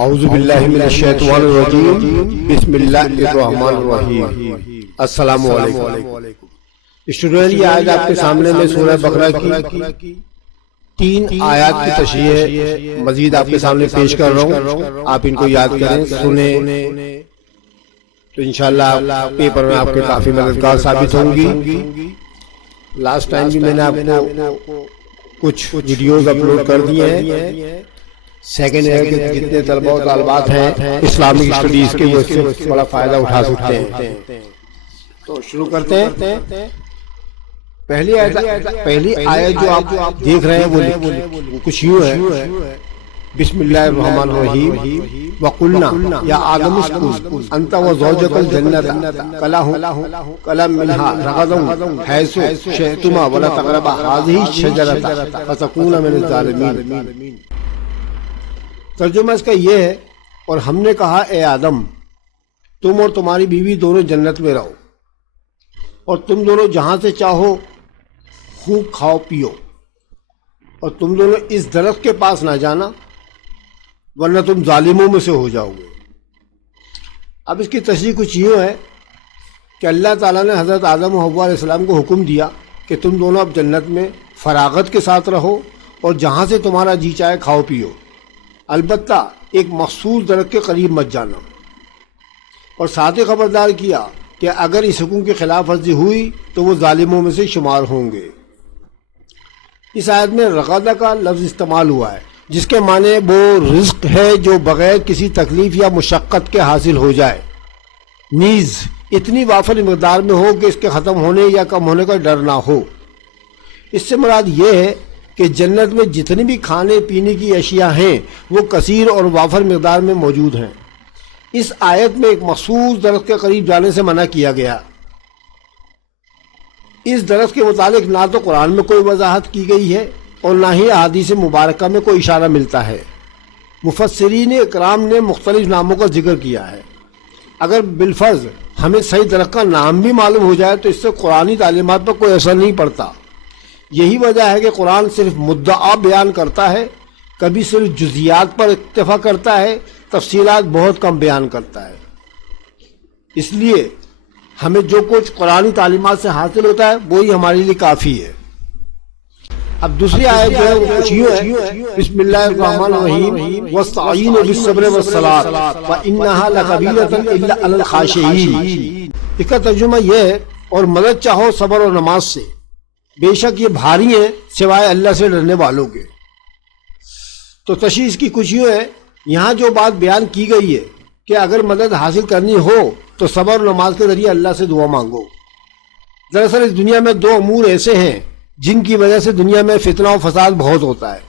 اعوذ باللہ من الشیطان الرجیم، بسم اللہ الرحمن الرحیم۔ السلام علیکم اسٹوڈنٹ، یہ آج آپ کے سامنے میں سورہ بقرہ کی 3 آیات کی تشریح مزید آپ کے سامنے پیش کر رہا ہوں۔ آپ ان کو یاد کریں، سنیں تو انشاءاللہ پیپر میں آپ کے کافی مددگار ثابت ہوں گی۔ لاسٹ ٹائم بھی میں نے آپ کو کچھ ویڈیوز اپلوڈ کر دیے ہیں۔ سیکنڈ ایئر کے جتنے طلبہ و طالبات ہیں اسلامک اسٹڈیز کے، وہ اس سے بڑا فائدہ اٹھا سکتے ہیں۔ تو شروع کرتے ہیں۔ پہلی آیت جو آپ دیکھ رہے ہیں وہ کچھ یوں ہے: بسم اللہ الرحمن الرحیم وَقُلْنَا یا آدم اسکن انت وزوجک الجنۃ کلا منہا رغدا حیث شئتما ولا تقربا هذه الشجرۃ فتکونا من الظالمین۔ ترجمہ اس کا یہ ہے: اور ہم نے کہا اے آدم، تم اور تمہاری بیوی دونوں جنت میں رہو، اور تم دونوں جہاں سے چاہو خوب کھاؤ پیو، اور تم دونوں اس درخت کے پاس نہ جانا ورنہ تم ظالموں میں سے ہو جاؤ گے۔ اب اس کی تشریح کچھ یوں ہے کہ اللہ تعالیٰ نے حضرت آدم و حوا علیہ السلام کو حکم دیا کہ تم دونوں اب جنت میں فراغت کے ساتھ رہو اور جہاں سے تمہارا جی چاہے کھاؤ پیو، البتہ ایک مخصوص درخت کے قریب مت جانا، اور ساتھ ہی خبردار کیا کہ اگر اس حکم کی خلاف ورزی ہوئی تو وہ ظالموں میں سے شمار ہوں گے۔ اس آیت میں رغدہ کا لفظ استعمال ہوا ہے، جس کے معنی وہ رزق ہے جو بغیر کسی تکلیف یا مشقت کے حاصل ہو جائے، نیز اتنی وافر مقدار میں ہو کہ اس کے ختم ہونے یا کم ہونے کا ڈر نہ ہو۔ اس سے مراد یہ ہے کہ جنت میں جتنی بھی کھانے پینے کی اشیاء ہیں وہ کثیر اور وافر مقدار میں موجود ہیں۔ اس آیت میں ایک مخصوص درخت کے قریب جانے سے منع کیا گیا۔ اس درخت کے متعلق نہ تو قرآن میں کوئی وضاحت کی گئی ہے اور نہ ہی احادیث مبارکہ میں کوئی اشارہ ملتا ہے۔ مفسرین اکرام نے مختلف ناموں کا ذکر کیا ہے۔ اگر بالفرض ہمیں صحیح درخت کا نام بھی معلوم ہو جائے تو اس سے قرآنی تعلیمات پر کوئی اثر نہیں پڑتا۔ یہی وجہ ہے کہ قرآن صرف مدعا بیان کرتا ہے، کبھی صرف جزیات پر اکتفا کرتا ہے، تفصیلات بہت کم بیان کرتا ہے۔ اس لیے ہمیں جو کچھ قرآنی تعلیمات سے حاصل ہوتا ہے وہی ہمارے لیے کافی ہے۔ اب دوسری آیت جو ہے وہ کچھ یوں ہے: بسم اللہ الرحمن الرحیم وَاسْتَعِينُوا بِالصَّبْرِ وَالصَّلَاةِ وَإِنَّهَا لَكَبِيرَةٌ إِلَّا عَلَى الْخَاشِعِينَ۔ اس کا ترجمہ یہ ہے: اور مدد چاہو صبر اور نماز سے، بے شک یہ بھاری ہیں سوائے اللہ سے ڈرنے والوں کے۔ تو تشریح اس کی کچھ یوں ہے: یہاں جو بات بیان کی گئی ہے کہ اگر مدد حاصل کرنی ہو تو صبر اور نماز کے ذریعے اللہ سے دعا مانگو۔ دراصل اس دنیا میں 2 امور ایسے ہیں جن کی وجہ سے دنیا میں فتنہ و فساد بہت ہوتا ہے: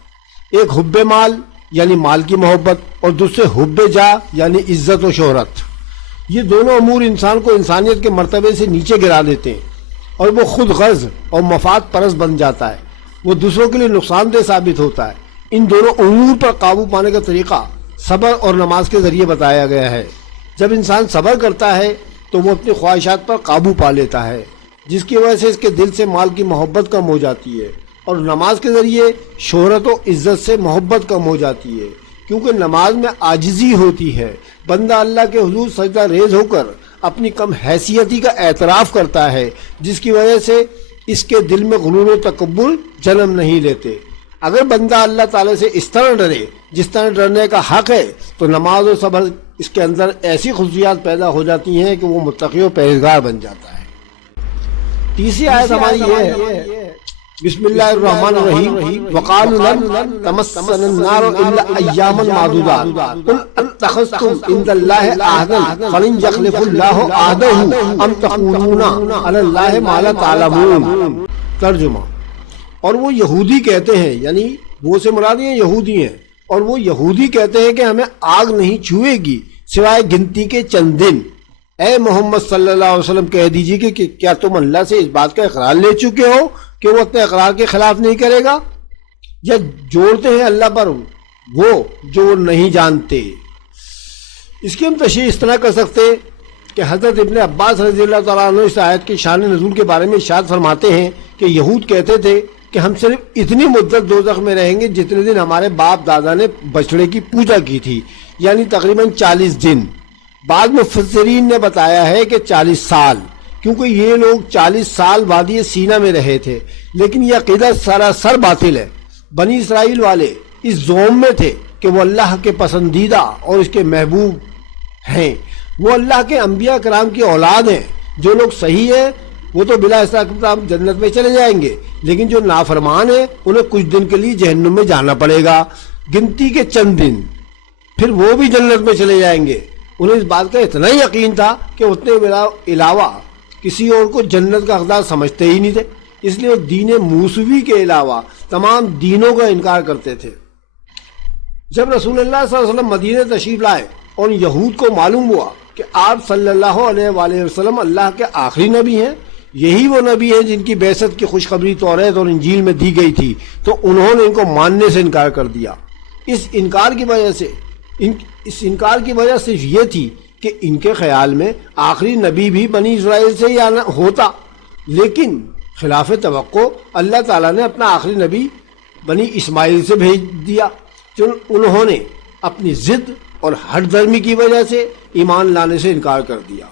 ایک حب مال یعنی مال کی محبت، اور دوسرے حب جاہ یعنی عزت و شہرت۔ یہ دونوں امور انسان کو انسانیت کے مرتبے سے نیچے گرا دیتے ہیں اور وہ خود غرض اور مفاد پرست بن جاتا ہے، وہ دوسروں کے لیے نقصان دہ ثابت ہوتا ہے۔ ان دونوں امور پر قابو پانے کا طریقہ صبر اور نماز کے ذریعے بتایا گیا ہے۔ جب انسان صبر کرتا ہے تو وہ اپنی خواہشات پر قابو پا لیتا ہے، جس کی وجہ سے اس کے دل سے مال کی محبت کم ہو جاتی ہے، اور نماز کے ذریعے شہرت و عزت سے محبت کم ہو جاتی ہے، کیونکہ نماز میں عاجزی ہوتی ہے۔ بندہ اللہ کے حضور سجدہ ریز ہو کر اپنی کم حیثیتی کا اعتراف کرتا ہے، جس کی وجہ سے اس کے دل میں غرور و تکبر جنم نہیں لیتے۔ اگر بندہ اللہ تعالیٰ سے اس طرح ڈرے جس طرح ڈرنے کا حق ہے تو نماز و صبر اس کے اندر ایسی خصوصیات پیدا ہو جاتی ہیں کہ وہ متقی و پرہیزگار بن جاتا ہے۔ تیسری آیت ہماری یہ ہے: بسم اللہ الرحمن الرحیم وَقَالُوا لَن تَمَسَّنَا النَّارُ إِلَّا أَيَّامًا مَّعْدُودَاتٍ قُلْ أَتَّخَذْتُمْ عِندَ اللَّهِ عَهْدًا فَلَن يَخْلِفَ اللَّهُ عَهْدَهُ أَمْ تَقُولُونَ عَلَى اللَّهِ مَا لَا تَعْلَمُونَ۔ ترجمہ: اور وہ یہودی کہتے ہیں، یعنی وہ سے مراد یہ یہودی ہیں، اور وہ یہودی کہتے ہیں کہ ہمیں آگ نہیں چھوئے گی سوائے گنتی کے چند دن۔ اے محمد صلی اللہ علیہ وسلم کہہ دیجیے کہ کیا تم اللہ سے اس بات کا اقرار لے چکے ہو کہ وہ اپنے اقرار کے خلاف نہیں کرے گا، یا جوڑتے ہیں اللہ پر وہ جو نہیں جانتے؟ اس کی ہم تشریح اس طرح کر سکتے کہ حضرت ابن عباس رضی اللہ تعالیٰ عنہ اس آیت کی شان نزول کے بارے میں ارشاد فرماتے ہیں کہ یہود کہتے تھے کہ ہم صرف اتنی مدت دوزخ میں رہیں گے جتنے دن ہمارے باپ دادا نے بچڑے کی پوجا کی تھی، یعنی تقریباً 40 دن۔ بعض مفسرین نے بتایا ہے کہ 40 سال، کیونکہ یہ لوگ 40 سال وادی سینا میں رہے تھے، لیکن یہ عقیدہ سراسر باطل ہے۔ بنی اسرائیل والے اس زوم میں تھے کہ وہ اللہ کے پسندیدہ اور اس کے محبوب ہیں، وہ اللہ کے انبیاء کرام کی اولاد ہیں۔ جو لوگ صحیح ہیں وہ تو بلا حساب جنت میں چلے جائیں گے، لیکن جو نافرمان ہیں انہیں کچھ دن کے لیے جہنم میں جانا پڑے گا، گنتی کے چند دن، پھر وہ بھی جنت میں چلے جائیں گے۔ انہیں اس بات کا اتنا ہی یقین تھا کہ اتنے علاوہ کسی اور کو جنت کا حقدار سمجھتے ہی نہیں تھے، اس لیے وہ دین موسوی کے علاوہ تمام دینوں کا انکار کرتے تھے۔ جب رسول اللہ صلی اللہ علیہ وسلم مدینہ تشریف لائے اور یہود کو معلوم ہوا کہ آپ صلی اللہ علیہ وآلہ وسلم اللہ کے آخری نبی ہیں، یہی وہ نبی ہیں جن کی بعثت کی خوشخبری توریت اور انجیل میں دی گئی تھی، تو انہوں نے ان کو ماننے سے انکار کر دیا۔ اس انکار کی وجہ صرف یہ تھی کہ ان کے خیال میں آخری نبی بھی بنی اسرائیل سے یا ہوتا، لیکن خلاف توقع اللہ تعالیٰ نے اپنا آخری نبی بنی اسماعیل سے بھیج دیا۔ انہوں نے اپنی ضد اور ہٹ دھرمی کی وجہ سے ایمان لانے سے انکار کر دیا۔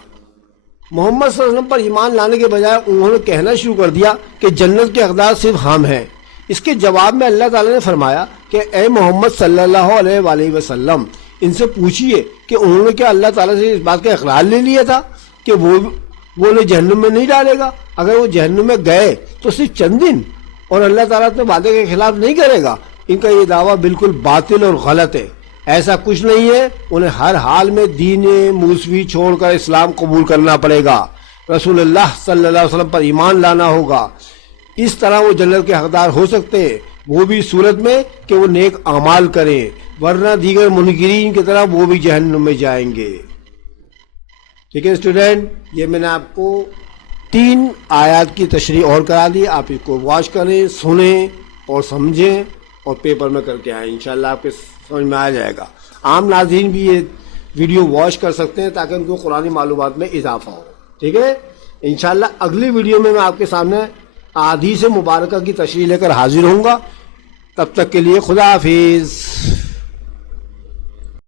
محمد صلی اللہ علیہ وسلم پر ایمان لانے کے بجائے انہوں نے کہنا شروع کر دیا کہ جنت کے حقدار صرف ہم ہیں۔ اس کے جواب میں اللہ تعالیٰ نے فرمایا کہ اے محمد صلی اللہ علیہ وآلہ وسلم، ان سے پوچھئے کہ انہوں نے کیا اللہ تعالیٰ سے اس بات کا اقرار لے لیا تھا کہ وہ انہیں جہنم میں نہیں ڈالے گا؟ اگر وہ جہنم میں گئے تو صرف چند دن، اور اللہ تعالیٰ اپنے وعدے کے خلاف نہیں کرے گا۔ ان کا یہ دعویٰ بالکل باطل اور غلط ہے، ایسا کچھ نہیں ہے۔ انہیں ہر حال میں دین موسوی چھوڑ کر اسلام قبول کرنا پڑے گا، رسول اللہ صلی اللہ علیہ وسلم پر ایمان لانا ہوگا۔ اس طرح وہ جنت کے حقدار ہو سکتے ہیں، وہ بھی صورت میں کہ وہ نیک اعمال کریں، ورنہ دیگر منکرین کی طرح وہ بھی جہنم میں جائیں گے۔ ٹھیک ہے اسٹوڈنٹ، یہ میں نے آپ کو 3 آیات کی تشریح اور کرا دی، آپ اس کو واچ کریں، سنیں اور سمجھیں اور پیپر میں کر کے آئیں، انشاءاللہ آپ کے سمجھ میں آ جائے گا۔ عام ناظرین بھی یہ ویڈیو واچ کر سکتے ہیں تاکہ ان کو قرآنی معلومات میں اضافہ ہو۔ ٹھیک ہے، انشاءاللہ اگلی ویڈیو میں آپ کے سامنے احادیث مبارکہ کی تشریح لے کر حاضر ہوں گا۔ تب تک کے لیے خدا حافظ۔